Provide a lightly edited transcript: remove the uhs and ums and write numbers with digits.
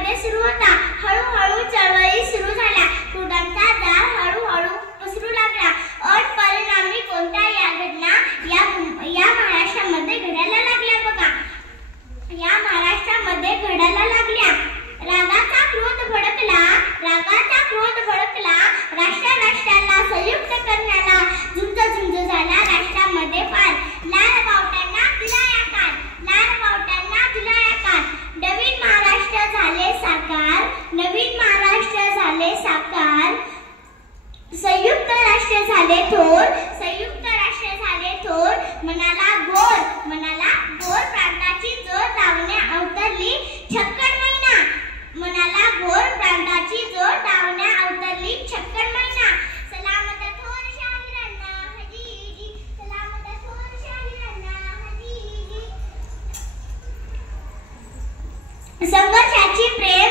मध्ये सुरू होता. हळूहळू चळवळी सुरू झाल्या. क्रूरांचा जाळ हळूहळू पसरू लागला. और परिणामी कोणत्या या घटना या महाराष्ट्रामध्ये घडायला लागल्या बघा. या महाराष्ट्रामध्ये घडायला लागल्या. रागाचा क्रोध भडकला. राष्ट्राला संयुक्त करण्याला झुंज झाला राष्ट्रामध्ये पार. लाल बावटांना दिला या कान. नवीन महाराष्ट्र झाले साकार. संयुक्त राष्ट्र झाले थोर. मनाला घोर प्रांताची जोर लावण्या अवतरली छक्कन महिना. सलामत थोर शाहिरांना हजीजी. संघर्षाची प्रेम